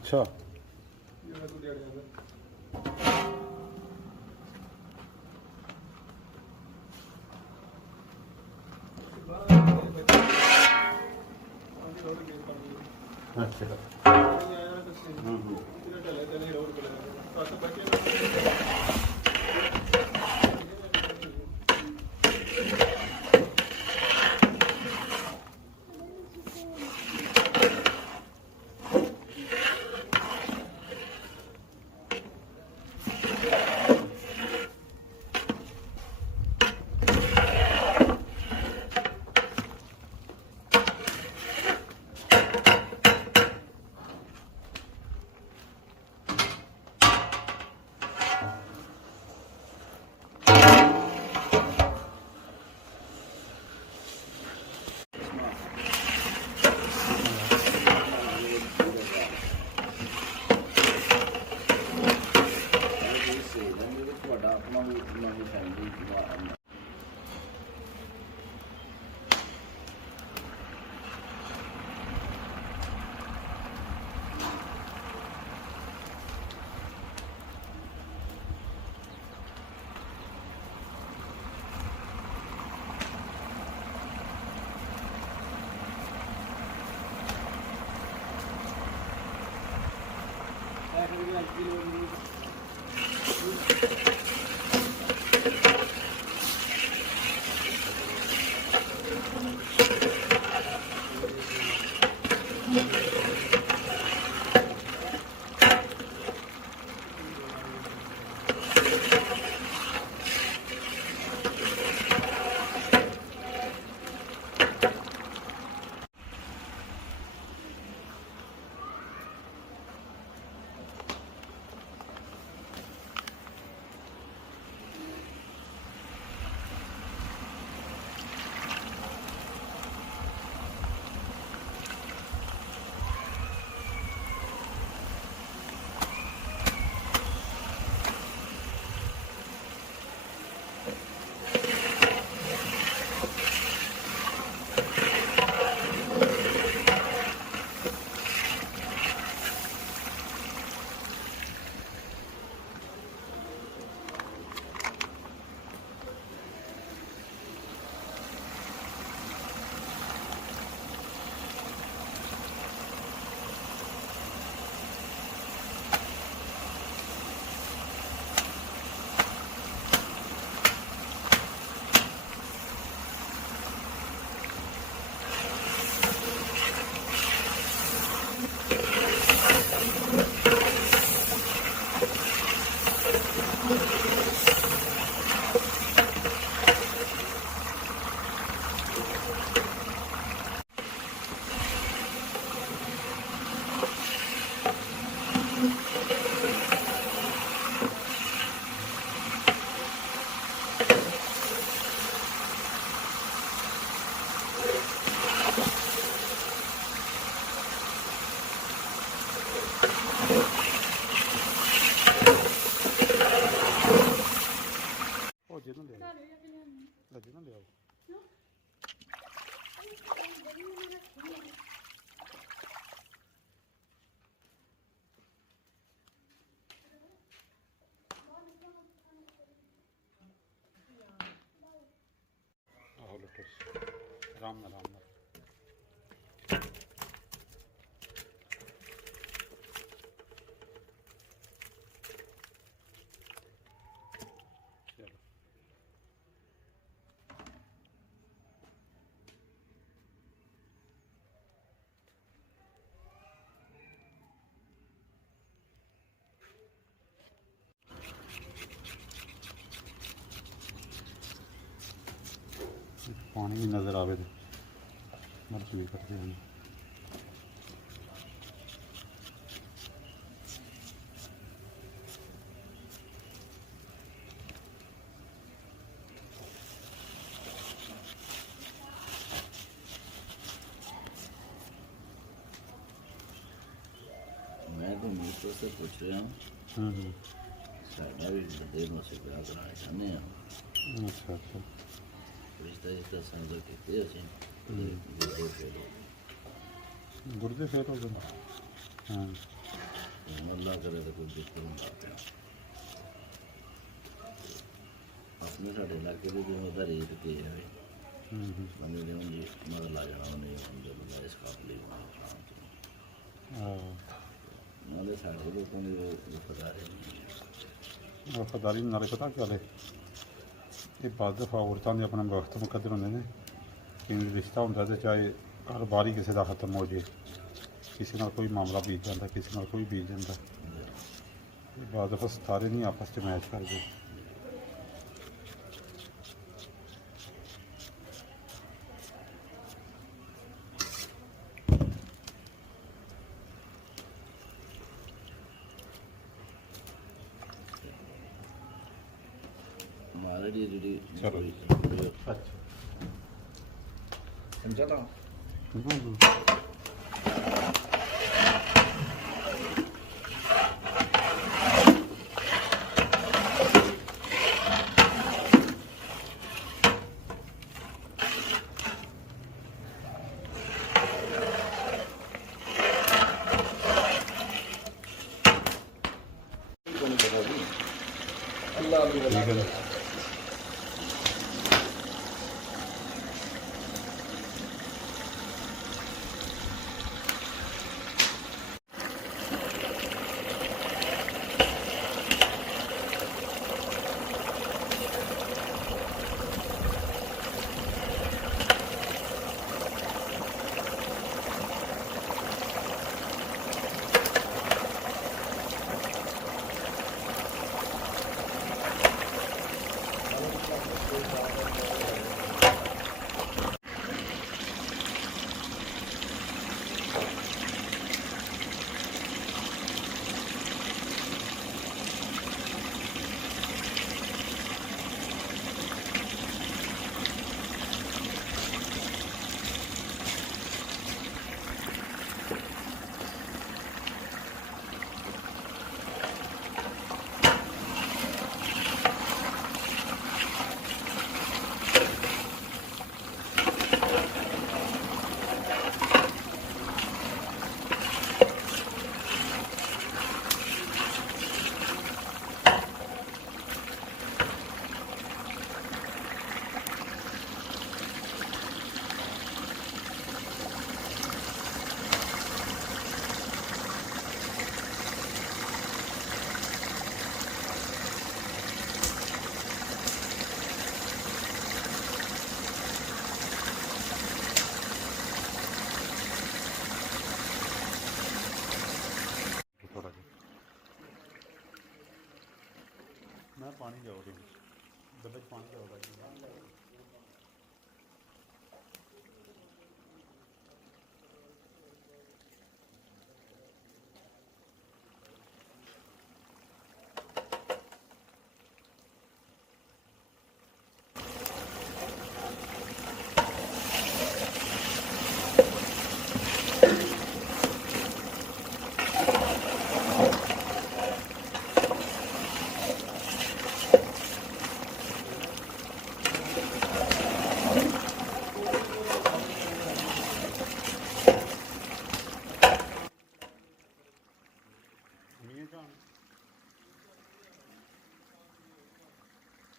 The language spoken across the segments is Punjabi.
ਅੱਛਾ ਜਿਹੜਾ ਤੂੰ ਦਿਹਾੜੀ ਜਾਂਦਾ ਅੱਛਾ ਜਿਹਨੂੰ ਲਿਆ ਜਿਹਨੂੰ ਲਿਆਓ ਆਹੋ ਲੁੱਟੋ ਆਰਾਮ ਨਾਲ पानी भी नज़र आवे तो मर्ज भी करते हैं मैं तो मिनिस्टर से पूछ रहा हूँ साढ़ा भी बड़े मसले कराना चाहते हैं अच्छा अच्छा रिश्ता समझो कितने अच्छे गुर्दे फेल हो गए हाँ ਅੱਲਾ ਕਰੇ ਤਾਂ ਕੋਈ ਦਿੱਕਤ ਹੁੰਦਾ ਪਿਆ ਆਪਣੇ ਸਾਡੇ ਇਲਾਕੇ ਦੇ ਜਿਵੇਂ ਉਹਦਾ ਰੇਟ ਤੇ ਹੈ ਬੰਦੇ ਦੇ ਹੁੰਦੀ ਮਦਦ ਲਾ ਜਾਣਾ ਉਹਨੇ ਜਦੋਂ ਮੈਂ ਇਸ ਕਾਬਲੇ ਨਾਲੇ ਸਾਡੇ ਲੋਕਾਂ ਦੇ ਵਫਾਦਾਰ ਵਫਾਦਾਰੀ ਨਾਲੇ ਪਤਾ ਚੱਲੇ ਇਹ ਵੱਧ ਦਫਾ ਔਰਤਾਂ ਦੇ ਆਪਣਾ ਵਕਤ ਮੁਕੱਦਰ ਹੁੰਦੇ ਨੇ ਕਿਵੇਂ ਰਿਸ਼ਤਾ ਹੁੰਦਾ ਤੇ ਚਾਹੇ ਘਰ ਬਾਹਰ ਹੀ ਕਿਸੇ ਦਾ ਖਤਮ ਹੋ ਜੇ ਕਿਸੇ ਨਾਲ ਕੋਈ ਮਾਮਲਾ ਬੀਤ ਜਾਂਦਾ ਕਿਸੇ ਨਾਲ ਕੋਈ ਬੀਤ ਜਾਂਦਾ ਬਾਅਦ ਦਫਾ ਸਾਰੇ ਨਹੀਂ ਆਪਸ 'ਚ ਮੈਚ ਕਰਦੇ ਮਾਰੇ ਦੀ ਜਿਹੜੀ ਚਲੋ। ਅੱਛਾ ਸਮਝਾ ਲਾ ਅੱਲਾ ਦੀ ਠੀਕ ਹੈ ਥੋੜਾ ਜਿਹਾ ਮੈਂ ਪਾਣੀ ਜਾਊਗਾ ਡੱਬੇ 'ਚ ਪਾਣੀ ਜਾਊਗਾ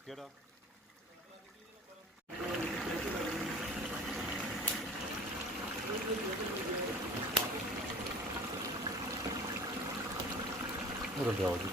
ਕਿਹੜਾ ਉਹ ਲਿਆਓ ਜੀ